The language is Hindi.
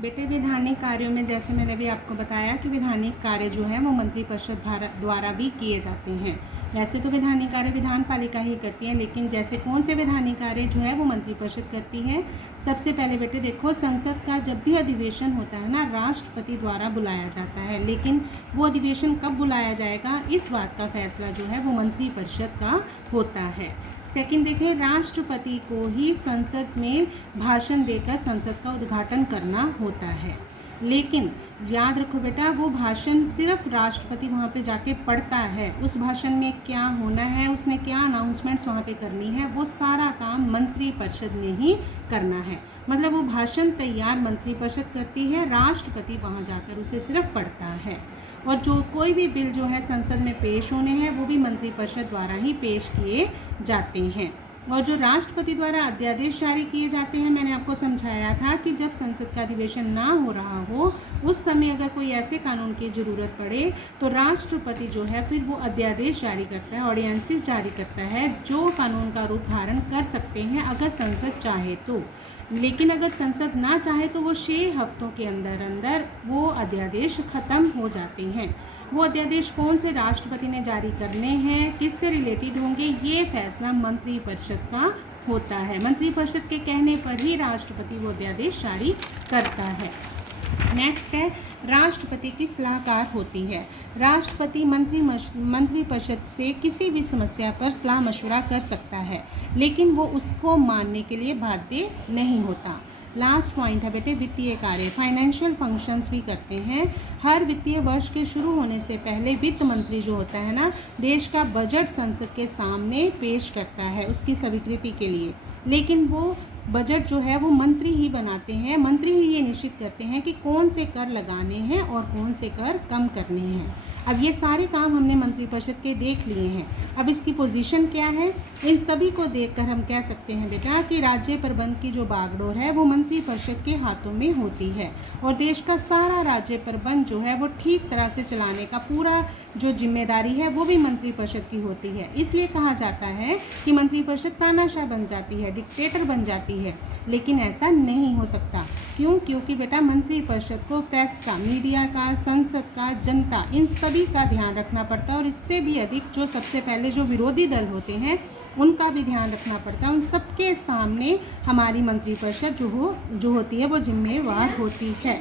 बेटे वैधानिक कार्यों में जैसे मैंने भी आपको बताया कि वैधानिक कार्य जो है वो मंत्रिपरिषद द्वारा भी किए जाते हैं। वैसे तो वैधानिक कार्य विधान पालिका ही करती है, लेकिन जैसे कौन से वैधानिक कार्य जो है वो मंत्रिपरिषद करती है। सबसे पहले बेटे देखो, संसद का जब भी अधिवेशन होता है ना, राष्ट्रपति द्वारा बुलाया जाता है, लेकिन वो अधिवेशन कब बुलाया जाएगा इस बात का फैसला जो है वो मंत्रिपरिषद का होता है। सेकंड देखें, राष्ट्रपति को ही संसद में भाषण देकर संसद का उद्घाटन करना होता है, लेकिन याद रखो बेटा, वो भाषण सिर्फ राष्ट्रपति वहाँ पे जाके पढ़ता है। उस भाषण में क्या होना है, उसने क्या अनाउंसमेंट्स वहाँ पे करनी है, वो सारा काम मंत्रिपरिषद ने ही करना है। मतलब वो भाषण तैयार मंत्रिपरिषद करती है, राष्ट्रपति वहाँ जाकर उसे सिर्फ पढ़ता है। और जो कोई भी बिल जो है संसद में पेश होने हैं वो भी मंत्रिपरिषद द्वारा ही पेश किए जाते हैं। और जो राष्ट्रपति द्वारा अध्यादेश जारी किए जाते हैं, मैंने आपको समझाया था कि जब संसद का अधिवेशन ना हो रहा हो उस समय अगर कोई ऐसे कानून की ज़रूरत पड़े तो राष्ट्रपति जो है फिर वो अध्यादेश जारी करता है, ऑर्डिनेंसेस जारी करता है, जो कानून का रूप धारण कर सकते हैं अगर संसद चाहे तो। लेकिन अगर संसद ना चाहे तो वो 6 हफ्तों के अंदर अंदर वो अध्यादेश ख़त्म हो जाते हैं। वो अध्यादेश कौन से राष्ट्रपति ने जारी करने हैं, किससे रिलेटेड होंगे, ये फैसला मंत्रिपरिषद का होता है। मंत्रिपरिषद के कहने पर ही राष्ट्रपति वो अध्यादेश जारी करता है। नेक्स्ट है, राष्ट्रपति की सलाहकार होती है। राष्ट्रपति मंत्रिपरिषद से किसी भी समस्या पर सलाह मशवरा कर सकता है, लेकिन वो उसको मानने के लिए बाध्य नहीं होता। लास्ट पॉइंट है बेटे, वित्तीय कार्य, फाइनेंशियल फंक्शंस भी करते हैं। हर वित्तीय वर्ष के शुरू होने से पहले वित्त मंत्री जो होता है ना, देश का बजट संसद के सामने पेश करता है उसकी स्वीकृति के लिए, लेकिन वो बजट जो है वो मंत्री ही बनाते हैं। मंत्री ही ये निश्चित करते हैं कि कौन से कर लगाने हैं और कौन से कर कम करने हैं। अब ये सारे काम हमने मंत्रिपरिषद के देख लिए हैं। अब इसकी पोजीशन क्या है, इन सभी को देखकर हम कह सकते हैं बेटा कि राज्य प्रबंध की जो बागडोर है वो मंत्रिपरिषद के हाथों में होती है, और देश का सारा राज्य प्रबंध जो है वो ठीक तरह से चलाने का पूरा जो जिम्मेदारी है वो भी मंत्रिपरिषद की होती है। इसलिए कहा जाता है कि मंत्रिपरिषद तानाशाह बन जाती है, डिक्टेटर बन जाती है, लेकिन ऐसा नहीं हो सकता। क्यों? क्योंकि बेटा मंत्रिपरिषद को प्रेस का, मीडिया का, संसद का, जनता, इन सभी का ध्यान रखना पड़ता है, और इससे भी अधिक जो सबसे पहले जो विरोधी दल होते हैं उनका भी ध्यान रखना पड़ता है। उन सबके सामने हमारी मंत्रिपरिषद जो होती है वो जिम्मेवार होती है।